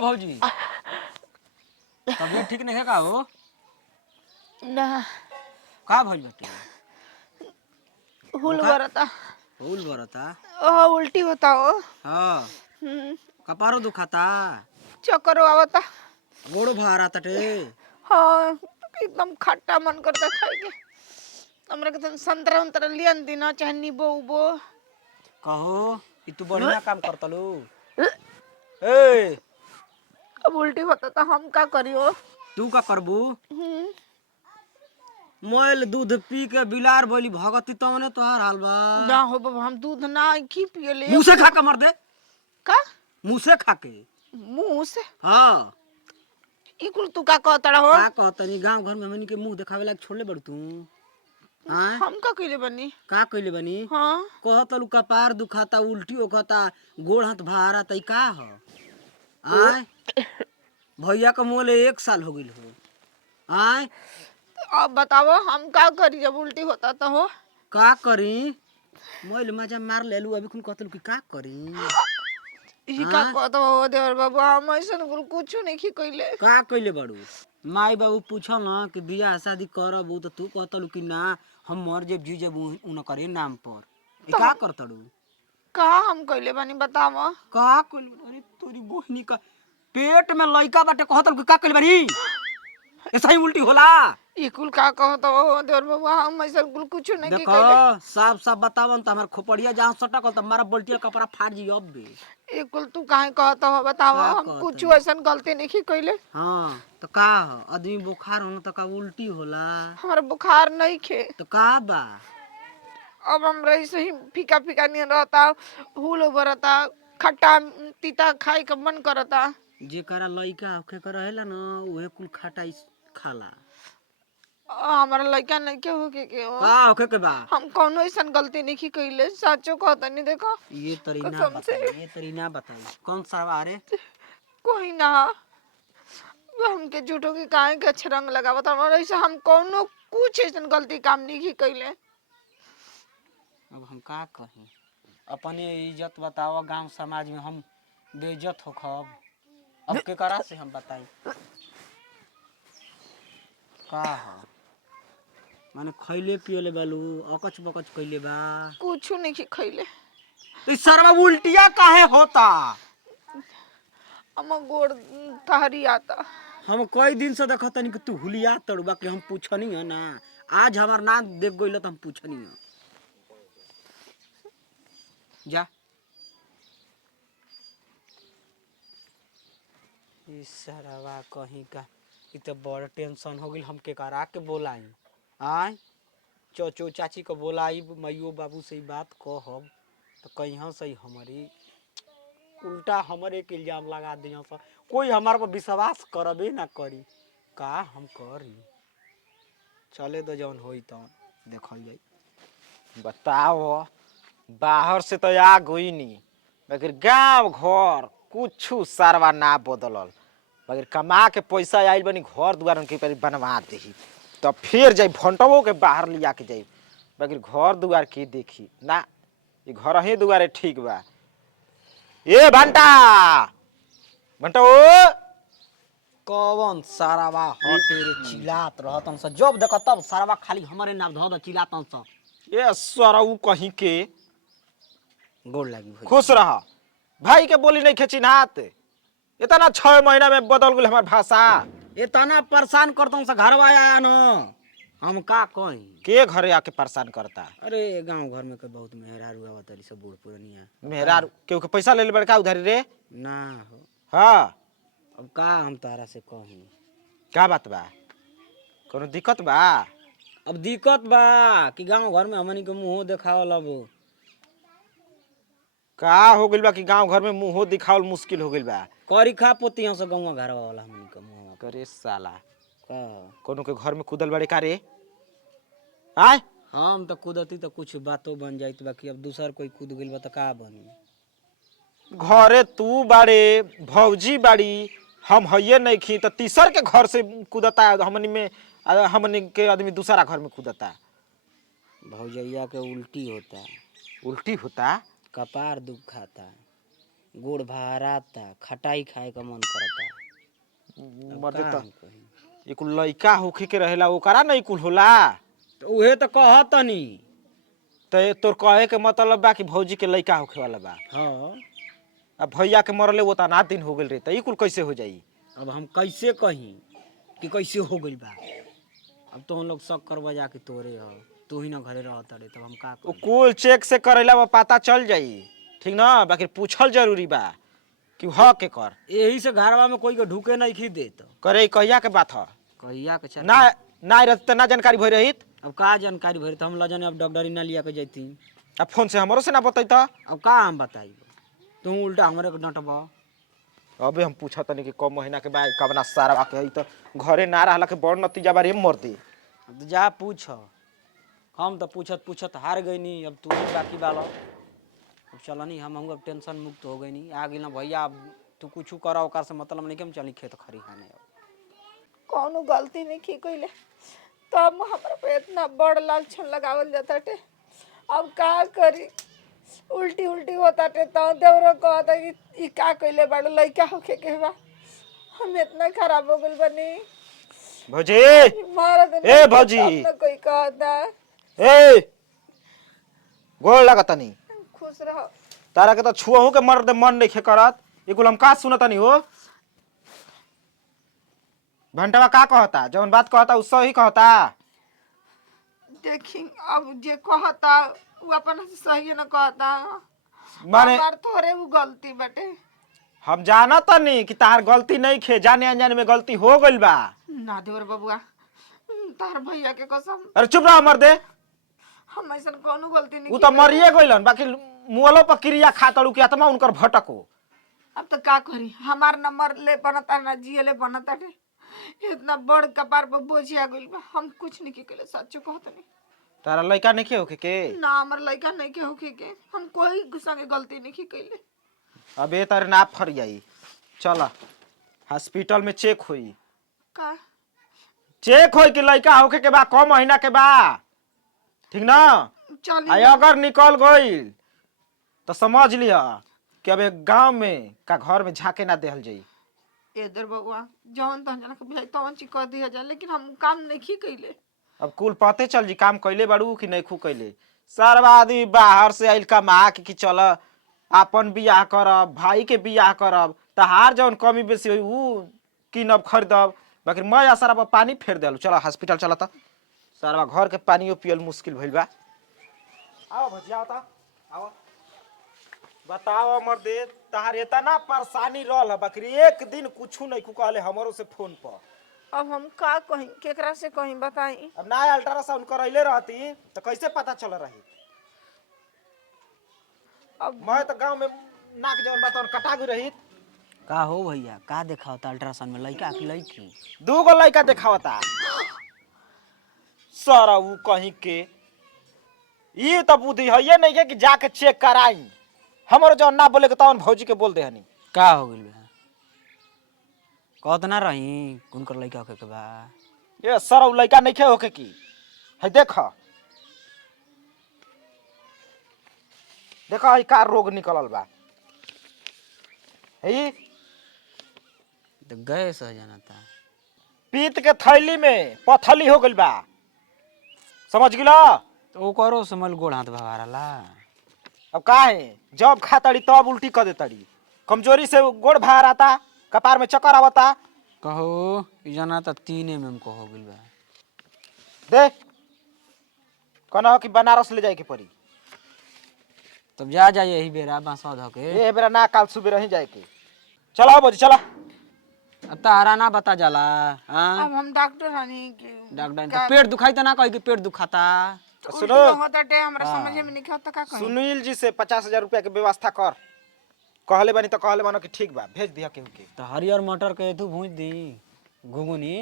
भौजी तबीयत ठीक नहीं है का हो? ना का भइल बाटे? हुल बुखार बरता। होल बरता? उल्टी होता हो। हाँ कपारो दुखाता? चक्कर आवता। गोड़ो भारा तटे? हाँ एकदम खट्टा मन करता खाए के। हमरा के तन संतरा उंतरा लियन दिना चाहे नींबू उबो। कहो कि तू बढ़िया काम करतलू। ए अब उल्टी होता तो हम का करियो? तू का करबू? मोल दूध पी के बिलार बोली भगती तवने तोहार हाल बा। ना हो बाबा हम दूध ना की पियले। मुंह से खा के मर दे। का मुंह से खा के? मुंह से? हाँ ई कुल तू का कहतड़ा हो? का कहतनी गांव घर में हमनी के मुंह देखावे लायक छोड़ले बड़ तू? हाँ हम का कइले बनी? का कइले बनी? हाँ कहतलू कपार दुखाता उल्टी होखता गोड़ हाथ भारा तई का ह? आय भैया का मोले 1 साल हो गइल हो। आय अब बताओ हम का करी जब उल्टी होता तो हो? का करी? मोल मजा मार लेलू अभी कुन कहतलू कि का करी? ई का कहत हो देवर बाबू हम ऐसन कुल कुछ नहीं की कइले। का कइले बाड़ू? माई बाबू पूछल न कि बियाह शादी करबू तो तू कहतलू कि ना हम मर जेब जी जेब उनकरे नाम पर। ई का करतड़ू? का हम कइले बानी बतावा? का कइले? अरे तोरी बहनी का पेट में लइका बाटे कहतलू कि का कइले बानी? ऐसा ही उल्टी होला? ई कुल का कहत हो देवर बाबू हम ऐसन कुल कुछ नहीं की देखो कइले। साफ साफ बतावन त हमार खोपड़िया जहां सटकल त हमारा बल्टिया कपड़ा फाट जी अब बे। ई कुल तू काहे कहत हो बतावा? का हम कहत कुछ हई? ऐसन गलती नहीं की कइले। हाँ तो का ह? आदमी बुखार होना त का उल्टी होला? हमरा बुखार नहीं खे। तो का बा? अब हमरा ऐसे ही फीका फीका नहीं रहता। हुल बरता खट्टा तीता खाए के मन करता। जेकरा लइका होखे के रहेला न उहे कुल खटाई खाला। हमारा लड़का नहीं के हो के हो। का होखे के बा? हम कौनो ऐसन गलती नहीं की कइले सचो कहता नहीं देखो ये तरी ना कसम से बताई, ये तरी ना बताई। कौन सा बा रे? कोई ना हमके झूठो के काहे के अच्छे रंग लगावत हमारा ऐसे हम कौनो कुछ ऐसन गलती काम नहीं की कइले। अब हम का कही? अपने इज्जत बतावा गांव समाज में हम बेइज्जत होखब। अब केकरा से हम बताई? का ह? माने खइले पियले बालू अकच बकच कइले बा। कुछ नहीं की खइले। तो सरवा उल्टिया काहे होता? हम गोड़ तहरी आता। हम कई दिन से देखतनी कि तू हुलिया तड़ुबा के हम पूछनी है ना। आज हमार नाम देख गइल त हम पूछनी है। जा इस सरवा कहीं का इ तो बड़ टेंशन हो गइल। हम केकरा के बोलाई? आय चचो चाची को बोलाई मैयो बाबू से बात कहब तो कहीं सही हमारी उल्टा हमारे के इल्जाम लगा दिया। कोई हमारे पर विश्वास करबे ना करी। का हम करी? चले तो जौन होई तो देखल जाई। बताओ बाहर से तो आ गई नी मगर गांव घर कुछ सारवा ना बदलल मगर कमा के पैसा आइल बनी घर दुआर के बनवा दही तो फिर जाई भंटवो के बाहर लिया के जाई मगर घर दुआर के देखी ना ये घर ही दुआरे ठीक बा। ए भंटा भंटा ओ कौन सारावा हटे रे चिल्लात रहतन स जब देख तब सारावा खाली हमरे नाम धो द चिल्लातन स। ये सरऊ कहीं के गोड़ लागी भई। खुश रह भाई के बोली नहीं खेचिन हाथ इतना 6 महीना में बदल गई हमार भाषा। इतना परेशान करतन स घरवा आया न हम का कही? के घरे आके परेशान करता? अरे गांव घर में के बहुत मेहरारू आवतरी सब बूढ़ पुरनिया। मेहरारू केहू के पैसा ले ले बड़का उधारी रे? ना हो। हाँ अब का हम तारा से कहूं? का बात बा? कोनो दिक्कत बा? अब दिक्कत बा कि गांव घर में हमनी के मुंह देखावल अब का हो गइल बा कि गांव घर में मुंह दिखावल मुश्किल हो गइल बा? करी खा पोती से गांव घरवा वाला हमनी के मुंह करे साला का। कोनो के घर में कूदल बड़े का रे? आय हम तो कूदती तो कुछ बातों बन जाइत बाकी अब दूसर कोई कूद गइल बा तो का बनी? घरे तू बाड़े भौजी बाड़ी हम हइये नहीं खी तो तीसर के घर से कूदता हमनी में हमनी के आदमी दूसरा घर में कूदता। भौजैया के उल्टी होता, उल्टी होता? कपार दुखाता। गोड़ भराता, खटाई खाए का मन करता। अब मर्दे का तो हम कही? एक लइका होखे के रहेला ओकरा नहीं कुल होला। तो उहे तो कहतनी। तो तोर कहे के मतलब बा कि भौजी के लइका होखे वाला बा। हाँ, अब भैया के मरले वो तना दिन हो गेल रे, तो ई कुल कैसे हो जाई? अब हम कैसे कही कि कैसे हो गइल बा? अब तो हम लोग शक करवा जाके तोरे हो, तू ही ना घरे रहता रे, तब हम का वो करी? कुल चेक से करेला वो पता चल जाई, ठीक ना? बाकी पूछल जरूरी बा कि ह के कर यही से घरवा में कोई के ढुके नहीं खी देत। करे कहिया के बात ह। कहिया के चल। ना ना रहत त ना जानकारी भई रहित। अब का जानकारी भरी तो हम लजने अब डॉक्टरी ना लिया के जैती। अब फोन से हमरो से ना बतैत। अब का हम बताई? तू उल्टा हमरे के डंटबा। अबे हम पूछा तनी कि कब महीना के बाद कबना सारा के त घरे ना रहला के बड़ नतीजा बारे में मरती। अब तो जा पूछ। हम तो पूछत पूछत हार गई नी, अब तू ही बाकी बालो। अब चलनी हम अब टेंशन मुक्त हो गई नी। आ गई ना भैया, अब तू कुछ करा ओकर से मतलब नहीं कि हम चली खेत खरिहाने। अब कौनो गलती नहीं की कइले, तब हमरा पे इतना बड़ लालछन लगावल जाता टे। अब का करी? उल्टी उल्टी होता टे तो देवरो कहता कि ई का कइले बड़ लइका होके के बा। हम इतना खराब हो गइल बनी। भौजी मारा ए भौजी न कोई कहता। ए गोड़ लागतनी। खुश रहो। तारा के तो छुअहू के मर दे मन नहीं खे करत। ये कुल हम का सुनतनी हो? भंटवा का कहता? जौन बात कहता उ सही कहता। देखी अब जे कहता वो अपन से सही न कहता। माने हमार थोड़े वो गलती बटे। हम जानत नहीं कि तार गलती नहीं खे, जाने अनजाने में गलती हो गइल बा। ना देवर बबुआ, तार भैया के कसम अरे चुप रह मर दे। हम ऐसा कोनो गलती नहीं उ की तो कइले। मरिए गइलन, बाकी मुअलो पर क्रिया खातड़ू की आत्मा उनकर भटको। अब तो का करी? हमार नंबर ले बनता ना जिए ले बनता टे। इतना बड़ कपार पर बोझिया गइल बा, हम कुछ नहीं की कइले। सच्चो कहत नहीं। तारा लइका नहीं होके के? ना हमर लइका नहीं के होखे के, हम कोई संगे गलती नहीं की कइले। अबे तारे ना फर जाई। चल हॉस्पिटल में चेक होई। का चेक होई कि लइका होके के बा, क महीना के बा, ठीक ना? चली आई अगर निकल गइल तो समझ लिया कि अब एक गांव में का घर में झाके ना देहल जाई। इधर बबुआ जौन तहन जना के भेज तवन ची कह दिया जा, लेकिन हम काम नहीं की कइले। अब कुल पते चल जी काम कैले बाड़ू कि नहीं खू कैले। सारा आदमी बाहर से आइल कमा कि चल आपन बियाह करब, भाई के बियाह करब, तहार जौन कमी बेसी होई उ किनब खरीदब, बाकी मैं सारा पर पानी फेर देलू। चल हॉस्पिटल चल त। सारा घर के पानियो पियल मुश्किल भइल बा। आओ भजिया आओ त आओ। बताओ मर्दे तहार इतना परेशानी रहल, बाकी एक दिन कुछ नहीं कु कहले हमरो से फोन पर। अब हम का कहीं, केकरा से कहीं बताई? अब ना अल्ट्रासाउंड करैले रहती तो कैसे पता चल रही? अब मैं तो गांव में नाक जवन बात कटा गई रही। का हो भैया, का देखा होता अल्ट्रासाउंड में? लइका की लइकी? दूगो लड़का देखावता। सारा ऊ कहीं के ई तो बुद्धि है नहीं है कि जाके चेक कराई। हमरो जौन ना बोले के तवन भौजी के बोल दे हनी। का हो गइल बा? कहत ना रही उनकर लइका होके के बा। ये सारा ऊ लड़का नहीं खे होके की है। देखा देखा ई का रोग निकलल बा। ई तो गैस हो जाना था। पीत के थैली में पथली हो गइल बा, समझ गिला? तो ओकरो समल गोड़ हाथ भवारला। अब का है, जब खातड़ी तब उल्टी कर देतड़ी। कमजोरी से गोड़ भार आता, कपार में चक्कर आवता। कहो ई जाना था 3 mm को हो गइल बा। दे कहना हो कि बनारस ले जाए के पड़ी। तब जा जा यही बेरा बांसवा धो के। ये बेरा ना काल सुबह रही जाए के। चलो बजी चलो। अब तारा ना बता जाला। हाँ अब हम डॉक्टर हनी कि डॉक्टर तो पेट दुखाई तो ना कही कि पेट दुखाता। सुनो। होता टे हमरा समझ में नहीं आता का कहीं। सुनील जी से 50,000 रुपया के व्यवस्था कर। कहले बानी तो कहले मानो कि ठीक बा, भेज दिया केहू के। तो हरियर मटर के तू भूज दी घुगुनी।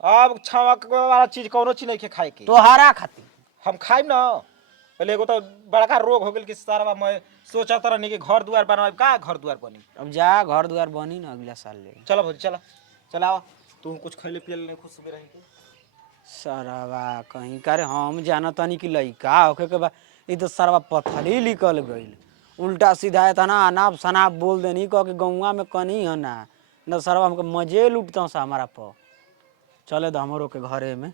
अब छमक वाला चीज कोनो चीज नहीं के खाए के। तो हरा खाती। हम खाइम ना। पहले एगो तो बड़का रोग हो गेल कि सारा मैं सोचा तरह नहीं कि घर दुआर बनवाए। का घर दुआर बनी? अब जा घर द्वार बनी ना अगला साल ले। चलो भौजी चलो। चलाओ तू कुछ खैले पियल नहीं खुश सुबह रही के। सरवा कहीं करे हम जाना तनी कि लइका ओके के बा। ई तो सरवा पथरी निकल गइल। उल्टा सीधा है ना अनाप शनाप बोल देनी कह के गौवा में कनी है ना न सरवा हमके मजे लुटता सा हमारा पर चले दो हमरो के घरे में।